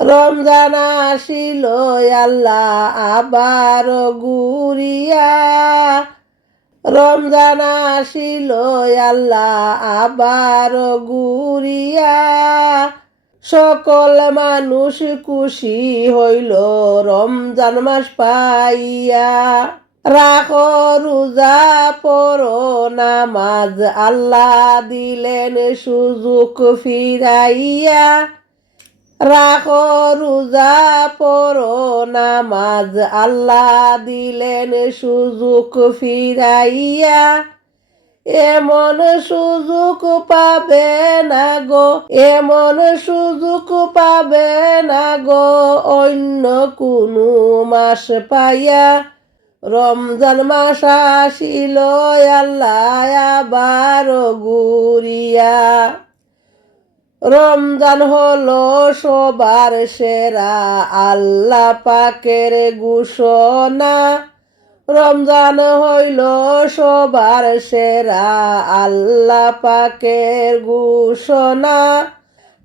রমজান আসিল আল্লাহ আবার ঘুরিয়া, রমজান আসিল আল্লাহ আবার ঘুরিয়া, সকল মানুষ খুশি হইল রমজান মাস পাইয়া। রাখো রোজা পড়ো নামাজ, আল্লাহ দিলেন সুযোগ ফিরাইয়া। রাখো রোজা পড়ো নামাজ, আল্লাহ দিলেন সুযোগ ফিরাইয়া। এমন সুযোগ পাবে না গো, এমন সুযোগ পাবে না গো অন্য কোনো মাস পাইয়া। রমজান মাস আসিল আল্লাহ আবার ঘুরিয়া। রমজান হলো সবার সেরা আল্লাহ পাকের ঘোষণা। রমজান হইল সবার সেরা আল্লাহ পাকের ঘোষণা।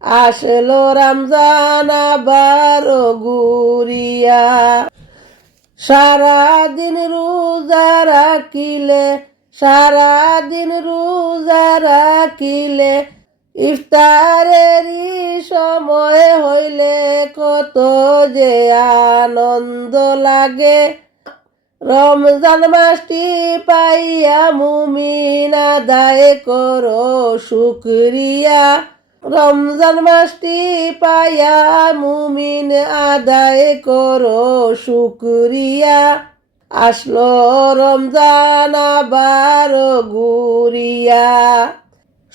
আসলো রমজান আবার ঘুরিয়া। সারাদিন রোজা রাখিলে, সারাদিন রোজা রাখিলে, ইফতারেরই সময় হইলে কত যে আনন্দ লাগে। রমজান মাসটি পাইয়া মুমিন আদায় করো শুকরিয়া। রমজান মাসটি পাইয়া মুমিন আদায় করো শুকরিয়া। আসলো রমজান আবার ঘুরিয়া।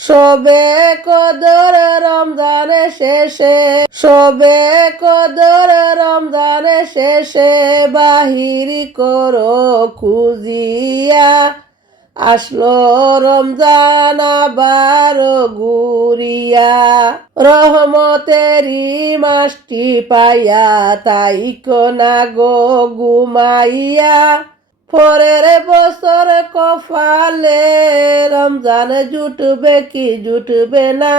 সবে কদর রমজান শেষে, সবে কদর রমজান শেষে, বাহির করো খুঁজিয়া। আসলো রমজান আবার ঘুরিয়া। রহমতেরই মাসটি পাইয়া তাইকো না গো ঘুমাইয়া। পরের বছর কপালে রমজান জুটবে কি জুটবে না।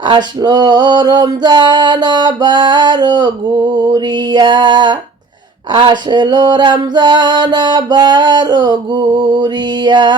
আসলো রমজান আবার ঘুরিয়া। আসলো রমজান আবার ঘুরিয়া।